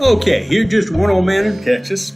Okay, here's just one old man in Texas.